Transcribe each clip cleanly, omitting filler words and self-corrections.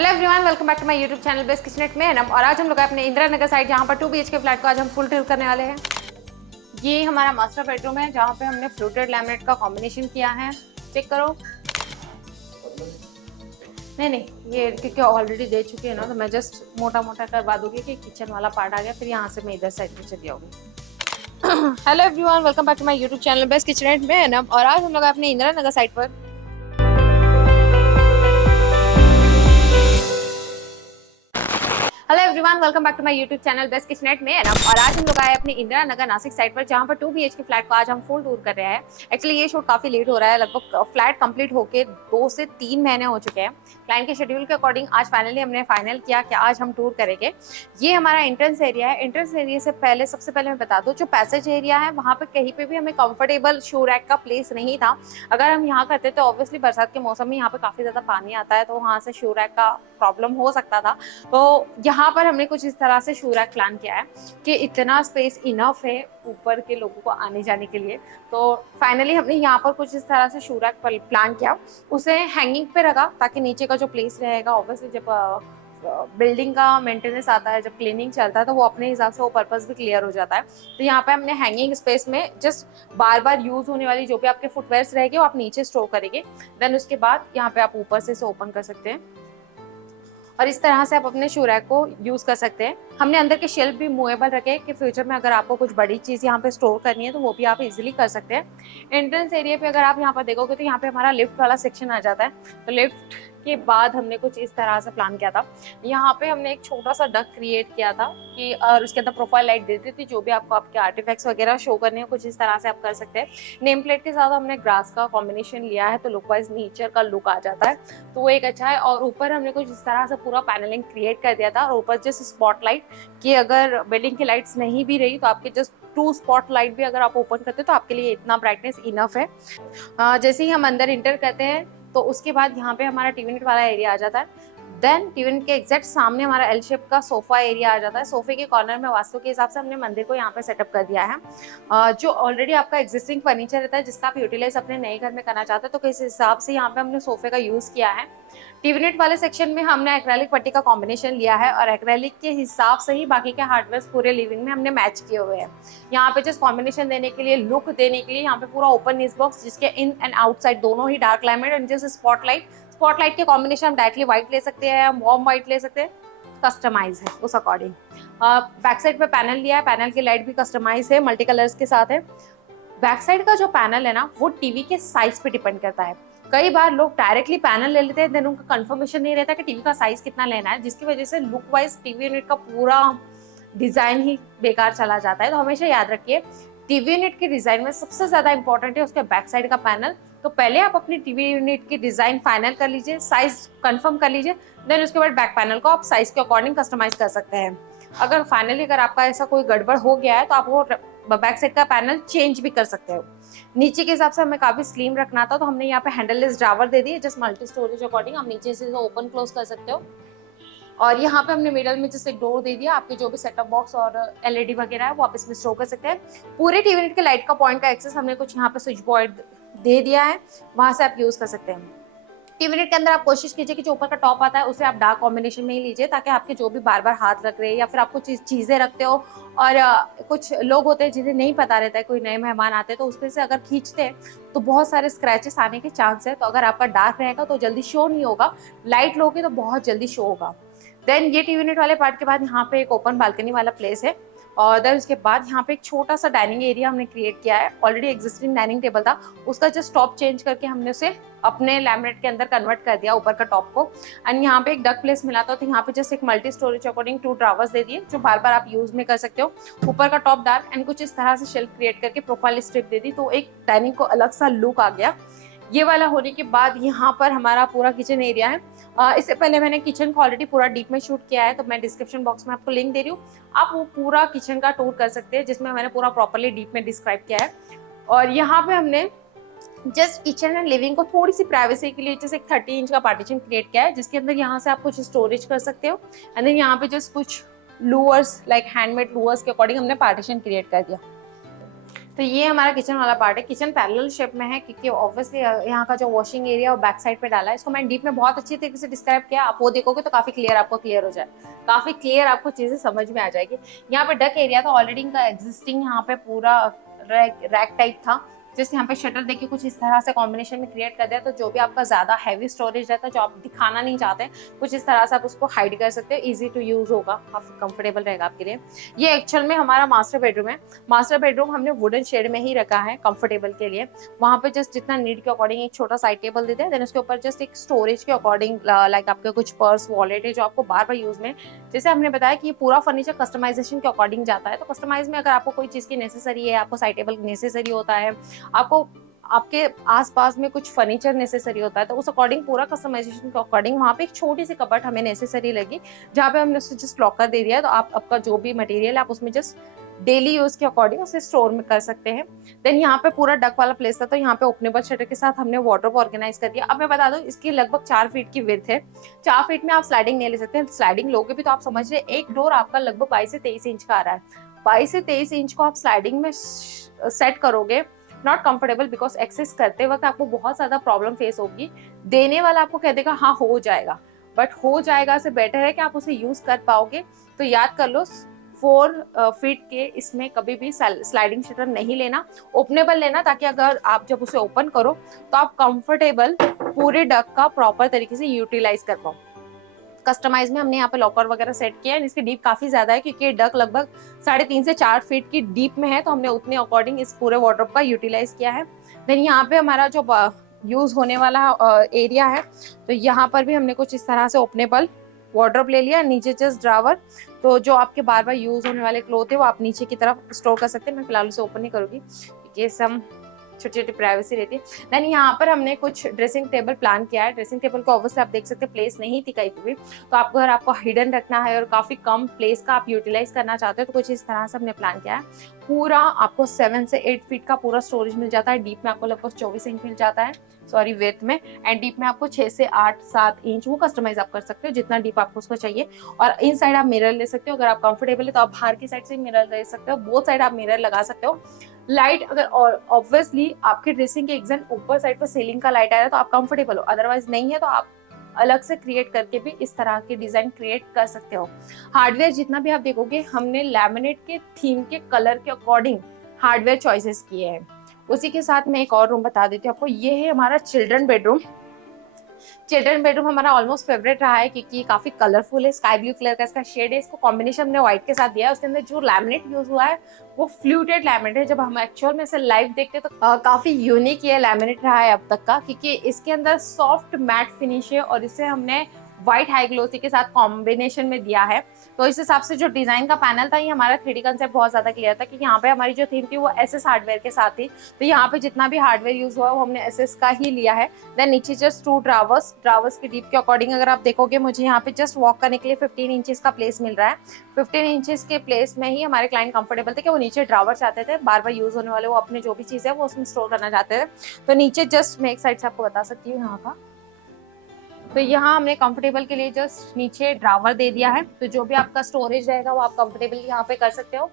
Hello everyone, welcome back to my YouTube channel best kitchenette में नम। और आज हम लोग अपने इंदिरा नगर साइड जहाँ पर 2 BHK फ्लैट को आज हम फुल टूर करने वाले हैं। ये हमारा मास्टर बेडरूम है जहाँ पे हमने फ्लूटेड लैमिनेट का कॉम्बिनेशन किया है। चेक करो। नहीं, ये क्योंकि ऑलरेडी दे चुके हैं ना, तो मैं जस्ट मोटा मोटा करवा दूंगी कि किचन वाला पार्ट आ गया, फिर यहाँ से मैं इधर साइड पे चली जाऊंगी। Hello everyone, welcome back to my YouTube channel best kitchenette में नम। और आज हम लोग अपने इंदिरा नगर साइड पर hello everyone, welcome back to my YouTube channel best kitchenette में ना। और आज हम लोग आए अपने इंदिरा नगर नासिक साइड पर जहाँ पर 2 BHK फ्लैट को आज हम फुल टूर कर रहे हैं। एक्चुअली ये शूट काफी लेट हो रहा है, लगभग फ्लैट कंप्लीट होके 2 से 3 महीने हो चुके हैं। क्लाइंट के शेड्यूल के अकॉर्डिंग आज फाइनली हमने फाइनल किया कि आज हम टूर करेंगे। ये हमारा एंट्रेंस एरिया है। एंट्रेंस एरिया से पहले सबसे पहले मैं बता दूं, जो पैसेज एरिया है वहाँ पे कहीं पे भी हमें कंफर्टेबल शू रैक का प्लेस नहीं था। अगर हम यहाँ करते तो ऑब्वियसली बरसात के मौसम में यहाँ पे काफी ज्यादा पानी आता है, तो वहाँ से शू रैक का प्रॉब्लम हो सकता था। तो यहाँ पर हमने कुछ इस तरह से शू रैक प्लान किया है कि इतना स्पेस इनफ है ऊपर के लोगों को आने जाने के लिए। तो फाइनली हमने यहाँ पर कुछ इस तरह से शू रैक प्लान किया, उसे हैंगिंग पे रखा ताकि नीचे का जो प्लेस रहेगा, ऑब्वियसली जब बिल्डिंग का मेंटेनेंस आता है, जब क्लीनिंग चलता है, तो वो अपने हिसाब से वो पर्पस भी क्लियर हो जाता है। तो यहाँ पे हमने हैंगिंग स्पेस में जस्ट बार बार यूज होने वाली जो भी आपके फुटवेयर्स रहेंगे वो आप नीचे स्टोर करेंगे। देन उसके बाद यहाँ पे आप ऊपर से इसे ओपन कर सकते हैं और इस तरह से आप अपने शू रैक को यूज कर सकते हैं। हमने अंदर के शेल्फ भी मूवेबल रखे कि फ्यूचर में अगर आपको कुछ बड़ी चीज यहाँ पे स्टोर करनी है तो वो भी आप इजीली कर सकते हैं। एंट्रेंस एरिया पे अगर आप यहाँ पर देखोगे तो यहाँ पे हमारा लिफ्ट वाला सेक्शन आ जाता है। तो लिफ्ट के बाद हमने कुछ इस तरह से प्लान किया था। यहाँ पे हमने एक छोटा सा डक क्रिएट किया था कि और उसके अंदर प्रोफाइल लाइट देती थी, जो भी आपको आपके आर्टिफैक्ट्स वगैरह शो करने हैं कुछ इस तरह से आप कर सकते हैं। नेम प्लेट के साथ हमने ग्रास का कॉम्बिनेशन लिया है, तो लुक वाइज नेचर का लुक आ जाता है, तो वो एक अच्छा है। और ऊपर हमने कुछ इस तरह से पूरा पैनलिंग क्रिएट कर दिया था और ऊपर जस्ट स्पॉटलाइट कि अगर बिल्डिंग की लाइट्स नहीं भी रही तो आपके जस्ट 2 स्पॉट लाइट भी अगर आप ओपन करते हो तो आपके लिए इतना ब्राइटनेस इनफ है। जैसे ही हम अंदर इंटर करते हैं तो उसके बाद यहाँ पे हमारा टीवी यूनिट वाला एरिया आ जाता है। देन टीवी यूनिट के एग्जैक्ट सामने हमारा एल शेप का सोफा एरिया आ जाता है। सोफे के कॉर्नर में वास्तु के हिसाब से हमने मंदिर को यहाँ पे सेटअप कर दिया है। जो ऑलरेडी आपका एग्जिस्टिंग फर्नीचर रहता है जिसका आप यूटिलाइज अपने नए घर में करना चाहते हो, तो किस हिसाब से यहाँ पे हमने सोफे का यूज किया है। टीवी यूनिट वाले सेक्शन में हमने एक्रेलिक पट्टी का कॉम्बिनेशन लिया है और एक्रेलिक के हिसाब से ही बाकी के हार्डवेयर पूरे लिविंग में हमने मैच किए हुए हैं। यहाँ पे जस्ट कॉम्बिनेशन देने के लिए, लुक देने के लिए यहाँ पे पूरा ओपन नीस बॉक्स जिसके इन एंड आउटसाइड दोनों ही dark laminate and just spotlight के कॉम्बिनेशन हम डायरेक्टली व्हाइट ले सकते हैं, वॉर्म व्हाइट ले सकते हैं, कस्टमाइज है उस अकॉर्डिंग। बैक साइड पे पैनल लिया है, पैनल की लाइट भी कस्टमाइज है, मल्टी कलर्स के साथ है। बैक साइड का जो पैनल है ना वो टीवी के साइज पे डिपेंड करता है। कई बार लोग डायरेक्टली पैनल ले लेते हैं, देन उनका कंफर्मेशन नहीं रहता कि टीवी का साइज कितना लेना है, जिसकी वजह से लुक वाइज टीवी यूनिट का पूरा डिजाइन ही बेकार चला जाता है। तो हमेशा याद रखिए, टीवी यूनिट के डिजाइन में सबसे ज्यादा इंपॉर्टेंट है उसके बैक साइड का पैनल। तो पहले आप अपनी टीवी यूनिट की डिजाइन फाइनल कर लीजिए, साइज कंफर्म कर लीजिए, देन उसके बाद बैक पैनल को आप साइज के अकॉर्डिंग कस्टमाइज कर सकते हैं। अगर फाइनली अगर आपका ऐसा कोई गड़बड़ हो गया है तो आप वो बैक साइड का पैनल चेंज भी कर सकते हो। नीचे के हिसाब से हमें काफी स्लिम रखना था, तो हमने यहाँ पे हैंडललेस ड्रावर दे दिए, जस्ट मल्टी स्टोरेज अकॉर्डिंग आप नीचे से ओपन क्लोज कर सकते हो। और यहाँ पे हमने मिडल में जैसे एक डोर दे दिया, आपके जो भी सेटअप बॉक्स और एलईडी वगैरह है वो आप इसमें स्टोर कर सकते हैं। पूरे टीवी यूनिट के लाइट का पॉइंट का एक्सेस हमने कुछ यहाँ पे स्विच बोर्ड दे दिया है, वहां से आप यूज कर सकते हैं। टीवी यूनिट के अंदर आप कोशिश कीजिए कि जो ऊपर का टॉप आता है उसे आप डार्क कॉम्बिनेशन में ही लीजिए, ताकि आपके जो भी बार बार हाथ रख रहे हैं या फिर आपको चीजें रखते हो और कुछ लोग होते हैं जिन्हें नहीं पता रहता है, कोई नए मेहमान आते हैं तो उसमें से अगर खींचते हैं तो बहुत सारे स्क्रैचेस आने के चांस है। तो अगर आपका डार्क रहेगा तो जल्दी शो नहीं होगा, लाइट लोगे तो बहुत जल्दी शो होगा। देन ये टीवी यूनिट वाले पार्ट के बाद यहाँ पे एक ओपन बालकनी वाला प्लेस है और देन उसके बाद यहाँ पे एक छोटा सा डाइनिंग एरिया हमने क्रिएट किया है। ऑलरेडी एग्जिस्टिंग डाइनिंग टेबल था, उसका जस्ट टॉप चेंज करके हमने उसे अपने लैमिनेट के अंदर कन्वर्ट कर दिया ऊपर का टॉप को। एंड यहाँ पे एक डक प्लेस मिला था, तो यहाँ पे जस्ट एक मल्टी स्टोरेज अकॉर्डिंग 2 ड्रावर्स दे दिए जो बार बार आप यूज में कर सकते हो। ऊपर का टॉप डार्क एंड कुछ इस तरह से शेल्फ क्रिएट करके प्रोफाइल स्ट्रिप दे दी, तो एक डाइनिंग को अलग सा लुक आ गया। ये वाला होने के बाद यहाँ पर हमारा पूरा किचन एरिया है। इससे पहले मैंने किचन को ऑलरेडी पूरा डीप में शूट किया है, तो मैं डिस्क्रिप्शन बॉक्स में आपको लिंक दे रही हूँ, आप वो पूरा किचन का टूर कर सकते हैं जिसमें मैंने पूरा प्रॉपरली डीप में डिस्क्राइब किया है। और यहाँ पे हमने जस्ट किचन एंड लिविंग को थोड़ी सी प्राइवेसी के लिए जैसे एक 30 इंच का पार्टीशन क्रिएट किया है, जिसके अंदर यहाँ से आप कुछ स्टोरेज कर सकते हो। एंड देन यहाँ पे जस्ट कुछ लूअर्स लाइक हैंडमेड लूअर्स के अकॉर्डिंग हमने पार्टीशन क्रिएट कर दिया। तो ये हमारा किचन वाला पार्ट है। किचन पैरेलल शेप में है क्योंकि ऑब्वियसली यहाँ का जो वॉशिंग एरिया और बैक साइड पे डाला है, इसको मैंने डीप में बहुत अच्छी तरीके से डिस्क्राइब किया। आप वो देखोगे तो काफी क्लियर आपको क्लियर हो जाए, काफी क्लियर आपको चीजें समझ में आ जाएगी। यहाँ पे डक एरिया था ऑलरेडी, इनका एग्जिस्टिंग यहाँ पे पूरा रैक टाइप था, जैसे यहाँ पे शटर देखिए कुछ इस तरह से कॉम्बिनेशन में क्रिएट कर दिया। तो जो भी आपका ज्यादा हैवी स्टोरेज रहता है, जो आप दिखाना नहीं चाहते, कुछ इस तरह से आप उसको हाइड कर सकते हो। इजी टू यूज होगा, काफी कंफर्टेबल रहेगा आपके लिए। ये एक्चुअल में हमारा मास्टर बेडरूम है। मास्टर बेडरूम हमने वुडन शेड में ही रखा है कंफर्टेबल के लिए। वहाँ पे जस्ट जितना नीड के अकॉर्डिंग एक छोटा साइड टेबल देते हैं, देन उसके ऊपर जस्ट एक स्टोरेज के अकॉर्डिंग लाइक आपके कुछ पर्स वॉलेट है जो आपको बार बार यूज में, जैसे हमने बताया कि पूरा फर्नीचर कस्टमाइजेशन के अकॉर्डिंग जाता है। तो कस्टमाइज में अगर आपको कोई चीज की नेसेसरी है, आपको साइड टेबल नेसेसरी होता है, आपको आपके आसपास में कुछ फर्नीचर नेसेसरी होता है, तो उस अकॉर्डिंग पूरा कस्टमाइजेशन के अकॉर्डिंग वहाँ पे एक छोटी सी कबर्ड हमें नेसेसरी लगी, जहाँ पे हमने उससे जस्ट लॉकर दे दिया है। तो आप आपका जो भी मटेरियल है आप उसमें जस्ट डेली यूज के अकॉर्डिंग उसे स्टोर में कर सकते हैं। देन यहाँ पे पूरा डक वाला प्लेस था, तो यहाँ पे ओपनेबल शटर के साथ हमने वार्डरोब ऑर्गेनाइज कर दिया। अब मैं बता दूं, इसकी लगभग 4 फीट की विड्थ है। 4 फीट में आप स्लाइडिंग नहीं ले सकते हैं। स्लाइडिंग लोगे भी तो आप समझ रहे, एक डोर आपका लगभग 22 से 23 इंच का आ रहा है। 22 से 23 इंच को आप स्लाइडिंग में सेट करोगे, नॉट कंफर्टेबल, बिकॉज एक्सेस करते वक्त आपको बहुत ज्यादा प्रॉब्लम फेस होगी। देने वाला आपको कह देगा हाँ हो जाएगा, बट हो जाएगा से बेटर है कि आप उसे यूज कर पाओगे। तो याद कर लो, 4 फीट के इसमें कभी भी स्लाइडिंग शटर नहीं लेना, ओपनेबल लेना, ताकि अगर आप जब उसे ओपन करो तो आप कंफर्टेबल पूरे डक का प्रॉपर तरीके से यूटिलाइज कर पाओ। कस्टमाइज में हमने यहाँ पे लॉकर वगैरह सेट किया है। इसकी डीप काफी ज्यादा है क्योंकि डक लगभग 3.5 से 4 फीट की डीप में है, तो हमने उतने अकॉर्डिंग इस पूरे वार्डरोब का यूटिलाइज किया है। देन यहाँ पे हमारा जो यूज होने वाला एरिया है, तो यहाँ पर भी हमने कुछ इस तरह से ओपनेबल वार्डरोब ले लिया, नीचे जस्ट ड्रावर। तो जो आपके बार बार यूज होने वाले क्लोथ है वो आप नीचे की तरफ स्टोर कर सकते हैं। मैं फिलहाल उसे ओपन नहीं करूंगी क्योंकि सम छोटी छोटी प्राइवेसी रहती है। देन यहाँ पर हमने कुछ ड्रेसिंग टेबल प्लान किया है। ड्रेसिंग टेबल को ऑब्वियसली आप देख सकते हैं प्लेस नहीं थी कहीं पे भी, तो आपको अगर आपको हिडन रखना है और काफी कम प्लेस का आप यूटिलाइज करना चाहते हो तो कुछ इस तरह से हमने प्लान किया है। पूरा आपको 7 से 8 फीट का पूरा स्टोरेज मिल जाता है। डीप में आपको लगभग 24 इंच मिल जाता है, सॉरी विड्थ में, एंड डीप में आपको 6 से 8-7 इंच, वो कस्टमाइज आप कर सकते हो जितना डीप आपको उसको चाहिए। और इन साइड आप मिरर ले सकते हो, अगर आप कंफर्टेबल है तो आप बाहर की साइड से मिरर ले सकते हो, बोथ साइड आप मिरर लगा सकते हो। लाइट अगर ऑब्वियसली आपके ड्रेसिंग के एग्जैक्ट ऊपर साइड पर सीलिंग का लाइट आया तो आप कंफर्टेबल हो, अदरवाइज नहीं है तो आप अलग से क्रिएट करके भी इस तरह के डिजाइन क्रिएट कर सकते हो। हार्डवेयर जितना भी आप देखोगे हमने लैमिनेट के थीम के कलर के अकॉर्डिंग हार्डवेयर चॉइसेस किए हैं। उसी के साथ मैं एक और रूम बता देती हूँ आपको, ये है हमारा चिल्ड्रन बेडरूम। चिल्ड्रन बेडरूम हमारा ऑलमोस्ट फेवरेट रहा है क्योंकि काफी कलरफुल है, स्काई ब्लू कलर का इसका शेड है। इसको कॉम्बिनेशन हमने व्हाइट के साथ दिया है। उसके अंदर जो लैमिनेट यूज हुआ है वो फ्लूटेड लैमिनेट है। जब हम एक्चुअल में इसे लाइव देखते हैं तो काफी यूनिक ये लैमिनेट रहा है अब तक का, क्योंकि इसके अंदर सॉफ्ट मैट फिनिश है और इसे हमने व्हाइट हाई ग्लोसी के साथ कॉम्बिनेशन में दिया है। तो इस हिसाब से जो डिजाइन का पैनल था, ये हमारा 3D कंसेप्ट बहुत ज्यादा क्लियर था क्योंकि यहाँ पे हमारी जो थीम थी वो एसएस हार्डवेयर के साथ थी। तो यहाँ पे जितना भी हार्डवेयर यूज हुआ वो हमने एसएस का ही लिया है। देन नीचे जस्ट 2 ड्रावर्स की डीप के अकॉर्डिंग अगर आप देखोगे, मुझे यहाँ पे जस्ट वॉक करने के लिए 15 इंचेस का प्लेस मिल रहा है। 15 इंचेस के प्लेस में ही हमारे क्लाइंट कंफर्टेबल थे कि वो नीचे ड्रावर चाहते थे, बार बार यूज होने वाले, वो अपने जो भी चीज है वो उसमें स्टोर करना चाहते थे। तो नीचे जस्ट मैं एक साइड से आपको बता सकती हूँ यहाँ का, तो यहाँ हमने कंफर्टेबल के लिए जस्ट नीचे ड्रावर दे दिया है। तो जो भी आपका स्टोरेज रहेगा वो आप कंफर्टेबली यहाँ पे कर सकते हो।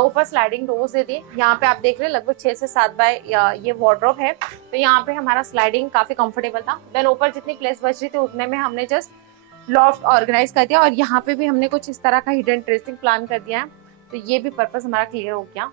ऊपर स्लाइडिंग डोर्स दे दिए। यहाँ पे आप देख रहे हैं लगभग 6 से 7 बाय ये वार्डरोब है, तो यहाँ पे हमारा स्लाइडिंग काफी कंफर्टेबल था। देन ऊपर जितनी प्लेस बच रही थी उतने में हमने जस्ट लॉफ्ट ऑर्गेनाइज कर दिया और यहाँ पे भी हमने कुछ इस तरह का हिडन ड्रेसिंग प्लान कर दिया है। तो ये भी पर्पस हमारा क्लियर हो गया।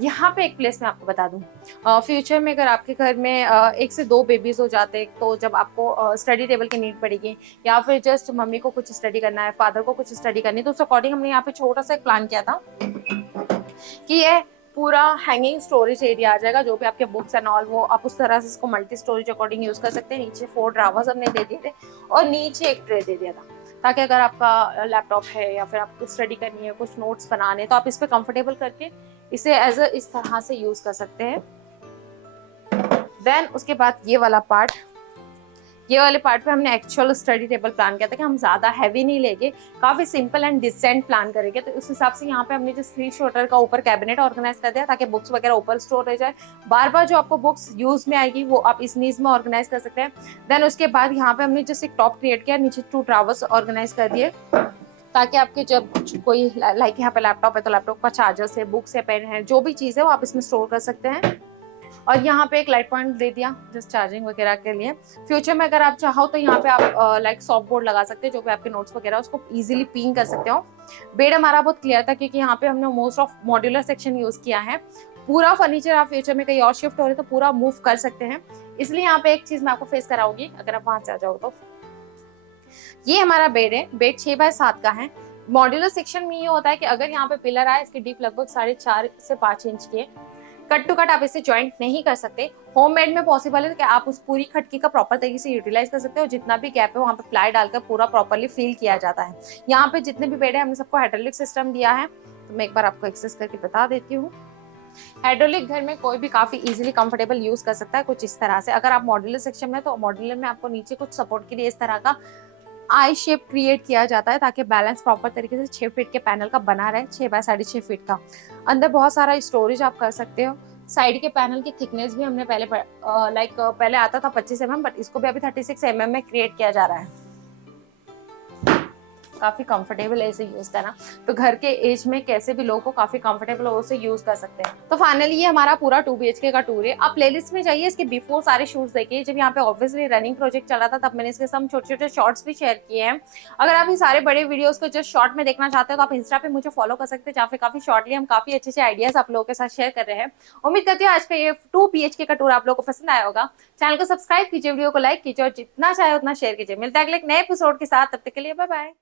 यहाँ पे एक प्लेस मैं आपको बता दूं, फ्यूचर में अगर आपके घर में 1 से 2 बेबीज हो जाते, तो जब आपको स्टडी टेबल की नीड पड़ेगी या फिर जस्ट मम्मी को कुछ स्टडी करना है, फादर को कुछ स्टडी करनी है, तो उस अकॉर्डिंग हमने यहाँ पे छोटा सा एक प्लान किया था कि ये पूरा हैंगिंग स्टोरेज एरिया आ जाएगा। जो भी आपके बुक्स एंड ऑल वो आप उस तरह से इसको मल्टी स्टोरेज अकॉर्डिंग यूज कर सकते हैं। नीचे 4 ड्रावर्स हमने दे दिए थे और नीचे एक ट्रे दे दिया था, ताकि अगर आपका लैपटॉप है या फिर आपको स्टडी करनी है, कुछ नोट्स बनाने, तो आप इस पे कंफर्टेबल करके इसे एज अ इस तरह से यूज कर सकते हैं। देन उसके बाद ये वाले पार्ट पे हमने एक्चुअल स्टडी टेबल प्लान किया था कि हम ज्यादा हैवी नहीं लेंगे, काफी सिंपल एंड डिसेंट प्लान करेंगे। तो उस हिसाब से यहाँ पे हमने जो 3 शोल्डर का ऊपर कैबिनेट ऑर्गेनाइज कर दिया ताकि बुक्स वगैरह ऊपर स्टोर रह जाए। बार बार जो आपको बुक्स यूज में आएगी वो आप इस नीज में ऑर्गेनाइज कर सकते हैं। देन उसके बाद यहाँ पे हमने जस्ट एक टॉप क्रिएट किया, नीचे 2 ड्रावर्स ऑर्गेनाइज कर दिए। ताकि आपके जब कोई लाइक यहाँ पे लैपटॉप है तो लैपटॉप का चार्जर है, बुक्स है, पेन है, जो भी चीज़ है वो आप इसमें स्टोर कर सकते हैं। और यहाँ पे एक लाइट पॉइंट दे दिया जस्ट चार्जिंग वगैरह के लिए। फ्यूचर में अगर आप चाहो तो यहाँ पे आप लाइक सॉफ्ट बोर्ड लगा सकते हैं, जो भी आपके नोट्स वगैरह उसको इजीली पिन कर सकते हो। बेड हमारा बहुत क्लियर था क्योंकि यहाँ पे हमने most of modular section use किया है। पूरा फर्नीचर आप फ्यूचर में कहीं और शिफ्ट हो रहे तो पूरा मूव कर सकते हैं, इसलिए यहाँ पे एक चीज मैं आपको फेस कराऊंगी अगर आप वहां से आ जाओ तो। ये हमारा बेड है, बेड 6x7 का है। मॉड्यूलर सेक्शन में ये होता है कि अगर यहाँ पे पिलर आए, इसकी डीप लगभग 4.5 से 5 इंच की है। कट टू कट आप इसे ज्वाइंट नहीं कर सकते। होममेड में पॉसिबल है कि आप उस पूरी खटकी का प्रॉपर तरीके से यूटिलाइज कर सकते हो। जितना भी गैप है वहाँ पे प्लाई डालकर पूरा प्रॉपरली फिल किया जाता है। यहाँ पे जितने भी बेड है हमने सबको हाइड्रोलिक सिस्टम दिया है, तो मैं एक बार आपको एक्सेस करके बता देती हूँ। हाइड्रोलिक घर में कोई भी काफी इजीली कंफर्टेबल यूज कर सकता है, कुछ इस तरह से। अगर आप मॉड्यूलर सेक्शन में, तो मॉड्यूलर में आपको नीचे कुछ सपोर्ट के लिए इस तरह का आई शेप क्रिएट किया जाता है ताकि बैलेंस प्रॉपर तरीके से 6 फीट के पैनल का बना रहे, 6x6.5 फीट का। अंदर बहुत सारा स्टोरेज आप कर सकते हो। साइड के पैनल की थिकनेस भी हमने पहले आता था 25 mm, बट इसको भी अभी 36 mm में क्रिएट किया जा रहा है। काफी कंफर्टेबल है इसे यूज करना, तो घर के एज में कैसे भी लोगों को काफी कंफर्टेबल हो उसे यूज कर सकते हैं। तो फाइनली ये हमारा पूरा 2 BHK का टूर है। आप प्लेलिस्ट में जाइए, इसके बिफोर सारे शूट्स देखिए। जब यहाँ पे ऑब्वियसली रनिंग प्रोजेक्ट चला था तब मैंने इसके सब छोटे छोटे शॉर्ट्स भी शेयर किए हैं। अगर आप ये सारे बड़े वीडियोस को जस्ट शॉर्ट में देखना चाहते हो तो आप इंस्टा पे मुझे फॉलो कर सकते हैं, जहाँ पे काफी शॉर्टली हम काफी अच्छे आइडियाज आप लोगों के साथ शेयर कर रहे हैं। उम्मीद करती हूँ आज का ये 2 BHK का टूर आप लोगों को पसंद आया होगा। चैनल को सब्सक्राइब कीजिए, वीडियो को लाइक कीजिए और जितना चाहे उतना शेयर कीजिए। मिलता है अगले एक नए एपिसोड के साथ, तब तक के लिए बाय बाय।